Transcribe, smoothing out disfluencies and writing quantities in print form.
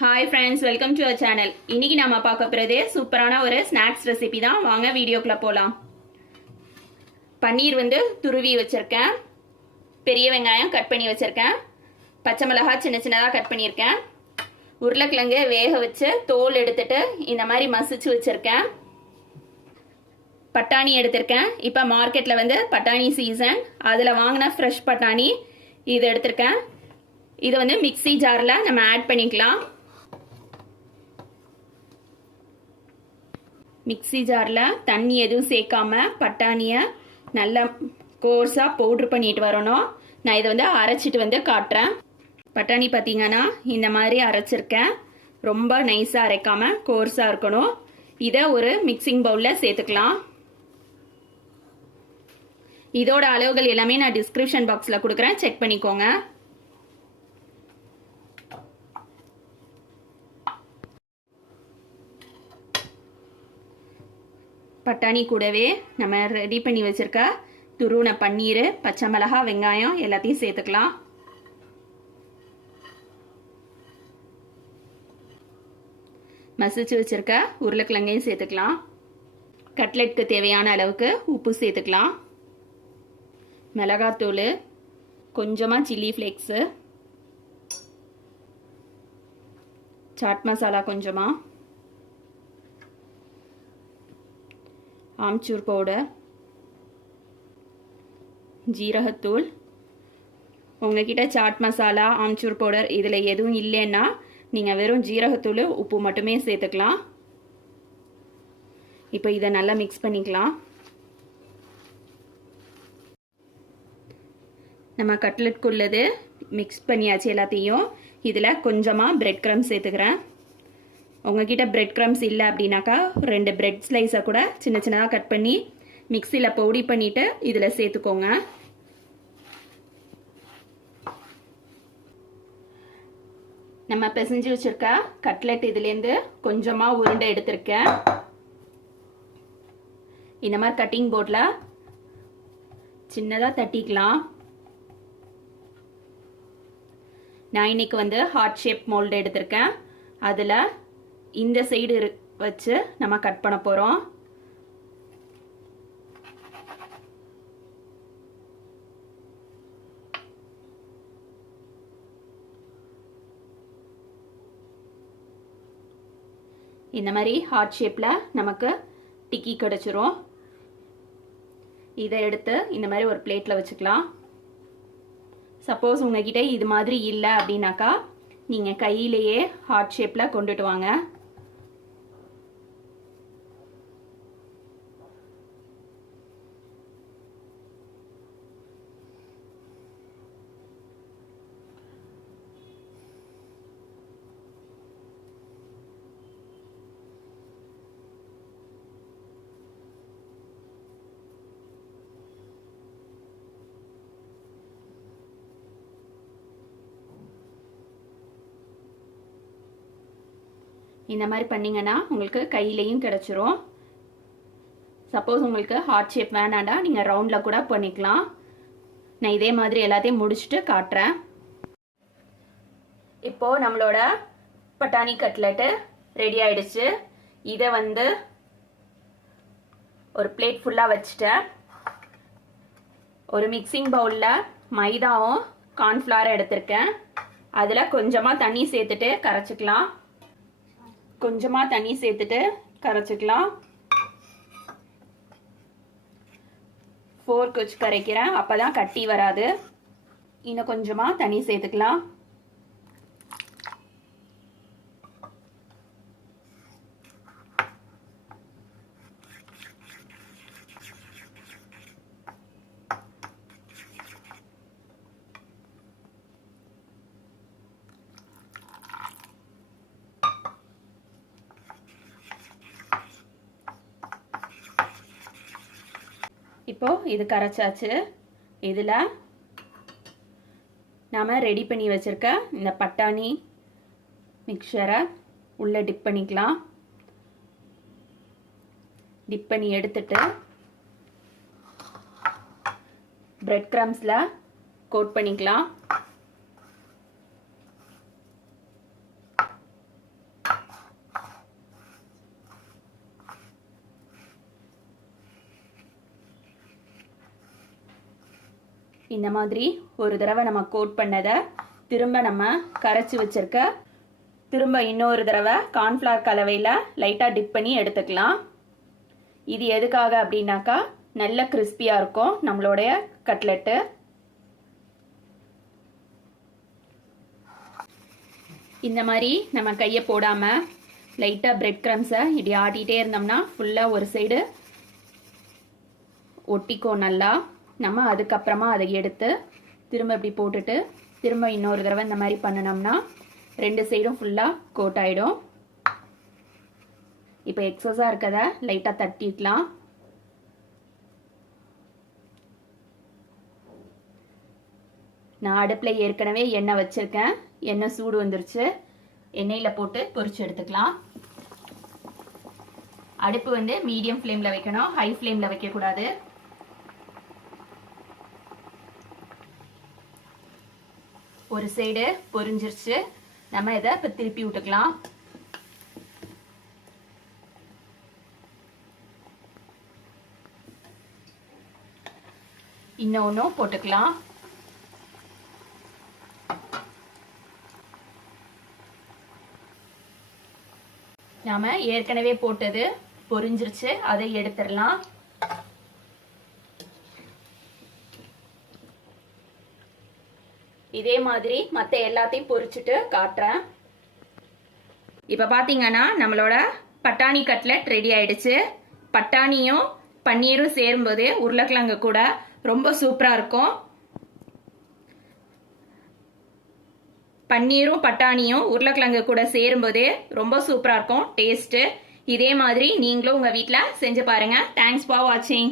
Hi friends, welcome to our channel. இன்னைக்கு நாம பார்க்க போறது சூப்பரான ஒரு ஸ்நாக்ஸ் ரெசிபி தான். வாங்க வீடியோக்குள்ள போலாம். பன்னீர் வந்து துருவி வச்சிருக்கேன். பெரிய வெங்காயம் கட் பண்ணி வச்சிருக்கேன். பச்சை மிளகாய் சின்ன சின்னதா கட் பண்ணியிருக்கேன். உருளைக்கிழங்கு வேக வச்சு தோல் எடுத்துட்டு இந்த மாதிரி மசிச்சு வச்சிருக்கேன். பட்டாணி எடுத்திருக்கேன். இப்போ மார்க்கெட்ல வந்து பட்டாணி சீசன். அதுல வாங்கின ஃப்ரெஷ் பட்டாணி இது எடுத்திருக்கேன். இது வந்து மிக்ஸி ஜார்ல நம்ம ஆட் பண்ணிக்கலாம். மிக்ஸி ஜாரில் தண்ணி எதுவும் சேர்க்காம பட்டாணியை நல்லா கோர்ஸாக பவுட்ரு பண்ணிட்டு வரணும். நான் இதை வந்து அரைச்சிட்டு வந்து காட்டுறேன். பட்டாணி பார்த்தீங்கன்னா இந்த மாதிரி அரைச்சிருக்கேன். ரொம்ப நைஸாக அரைக்காம கோர்ஸாக இருக்கணும். இதை ஒரு மிக்சிங் பவுலில் சேர்த்துக்கலாம். இதோட அளவுகள் எல்லாமே நான் டிஸ்கிரிப்ஷன் பாக்ஸில் கொடுக்குறேன், செக் பண்ணிக்கோங்க. பட்டாணி கூடவே நம்ம ரெடி பண்ணி வச்சிருக்க துருவன பன்னீர், பச்சை மிளகாய், வெங்காயம் எல்லாத்தையும் சேர்த்துக்கலாம். மசிச்சு வச்சிருக்க உருளைக்கிழங்கையும் சேர்த்துக்கலாம். கட்லெட்க்கு தேவையான அளவுக்கு உப்பு சேர்த்துக்கலாம். மிளகாத்தூள், கொஞ்சமாக சில்லி ஃப்ளேக்ஸு, சாட் மசாலா கொஞ்சமாக, ஆம்ச்சூர் பவுடர், ஜீரகத்தூள். உங்ககிட்ட சாட் மசாலா, ஆம்ச்சூர் பவுடர் இதில் எதுவும் இல்லைன்னா நீங்கள் வெறும் ஜீரகத்தூள், உப்பு மட்டுமே சேர்த்துக்கலாம். இப்போ இதை நல்லா மிக்ஸ் பண்ணிக்கலாம். நம்ம கட்லெட்குள்ளது மிக்ஸ் பண்ணியாச்சு எல்லாத்தையும். இதில் கொஞ்சமாக பிரெட் க்ரம்ஸ் சேர்த்துக்கிறேன். உங்ககிட்ட பிரெட் க்ரம்ஸ் இல்லை அப்படின்னாக்கா 2 பிரெட் ஸ்லைஸை கூட சின்ன சின்னதாக கட் பண்ணி மிக்சியில் பொடி பண்ணிவிட்டு இதில் சேர்த்துக்கோங்க. நம்ம பிசைஞ்சு வச்சுருக்க கட்லெட் இதுலேருந்து கொஞ்சமாக உருண்டை எடுத்திருக்கேன். இந்த மாதிரி கட்டிங் போர்டில் சின்னதாக தட்டிக்கலாம். நான் இன்னைக்கு வந்து ஹார்ட் ஷேப் மோல்டு எடுத்திருக்கேன். அதில் இந்த சைடு வச்சு நம்ம கட் பண்ண போறோம். இந்த மாதிரி ஹார்ட் ஷேப்ல நமக்கு டிக்கி கிடைச்சிரும். இதை எடுத்து இந்த மாதிரி ஒரு பிளேட்ல வச்சுக்கலாம். சப்போஸ் உங்ககிட்ட இது மாதிரி இல்லை அப்படின்னாக்கா நீங்க கையிலேயே ஹார்ட் ஷேப்ல கொண்டுட்டு வாங்க. இந்த மாதிரி பண்ணீங்கன்னா உங்களுக்கு கையிலையும் கிடைச்சிரும். சப்போஸ் உங்களுக்கு ஹார்ட் ஷேப் வேணாண்டா நீங்கள் ரவுண்டில் கூட பண்ணிக்கலாம். நான் இதே மாதிரி எல்லாத்தையும் முடிச்சுட்டு காட்டுறேன். இப்போ நம்மளோட பட்டாணி கட்லெட்டு ரெடி ஆயிடுச்சு. இதை வந்து ஒரு பிளேட் ஃபுல்லாக வச்சுட்டேன். ஒரு மிக்சிங் பவுலில் மைதாவும் கார்ன்ஃப்ளவர் எடுத்திருக்கேன். அதில் கொஞ்சமாக தண்ணி சேர்த்துட்டு கரைச்சிக்கலாம். கொஞ்சமாக தண்ணி சேர்த்துட்டு கரைச்சிக்கலாம். ஃபோர்க் வச்சு கரைக்கிறேன், அப்பதான் கட்டி வராது. இன்னும் கொஞ்சமாக தண்ணி சேர்த்துக்கலாம். இப்போ இது கரைச்சாச்சு. இதில் நாம் ரெடி பண்ணி வச்சிருக்க இந்த பட்டாணி மிக்சரை உள்ளே டிப் பண்ணிக்கலாம். டிப் பண்ணி எடுத்துட்டு பிரெட் க்ரம்ஸில் கோட் பண்ணிக்கலாம். இந்த மாதிரி ஒரு தடவை நம்ம கோட் பண்ணதை திரும்ப நம்ம கரைச்சி வச்சிருக்க திரும்ப இன்னொரு தடவை கார்ன்ஃப்ளவர் கலவையில் லைட்டாக டிப் பண்ணி எடுத்துக்கலாம். இது எதுக்காக அப்படின்னாக்கா நல்ல கிறிஸ்பியாக இருக்கும் நம்மளுடைய கட்லெட்டு. இந்த மாதிரி நம்ம கையை போடாமல் லைட்டாக பிரெட் க்ரம்ஸை இப்படி ஆட்டிகிட்டே இருந்தோம்னா ஃபுல்லாக ஒரு சைடு ஒட்டிக்கும் நல்லா. நம்ம அதுக்கப்புறமா அதை எடுத்து திரும்ப இப்படி போட்டுட்டு திரும்ப இன்னொரு தடவை இந்த மாதிரி பண்ணினோம்னா 2 சைடும் ஃபுல்லாக கோட் ஆகிடும். இப்போ எக்ஸஸாக இருக்கதை லைட்டாக தட்டிக்கலாம். நான் அடுப்பில் ஏற்கனவே எண்ணெய் வச்சுருக்கேன். எண்ணெய் சூடு வந்துருச்சு. எண்ணெயில் போட்டு பொரிச்சு எடுத்துக்கலாம். அடுப்பு வந்து மீடியம் ஃப்ளேமில் வைக்கணும், ஹை ஃப்ளேமில் வைக்கக்கூடாது. ஒரு சைடு பொரிஞ்சிருச்சு. நம்ம இதை இப்போ திருப்பி விட்டுக்கலாம். இன்னொன்னும் போட்டுக்கலாம். நாம ஏற்கனவே போட்டது பொரிஞ்சிருச்சு, அதை எடுத்துடலாம். இதே மாதிரி மற்ற எல்லாத்தையும் பொரிச்சுட்டு காட்டுறேன். இப்போ பார்த்தீங்கன்னா நம்மளோட பட்டாணி கட்லெட் ரெடி ஆயிடுச்சு. பட்டாணியும் பன்னீரும் சேரும்போது உருளைக்கிழங்கு கூட ரொம்ப சூப்பராக இருக்கும். பன்னீரும் பட்டாணியும் உருளைக்கிழங்கு கூட சேரும்போதே ரொம்ப சூப்பராக இருக்கும் டேஸ்ட்டு. இதே மாதிரி நீங்களும் உங்கள் வீட்டில் செஞ்சு பாருங்கள். தேங்க்ஸ் ஃபார் வாட்சிங்.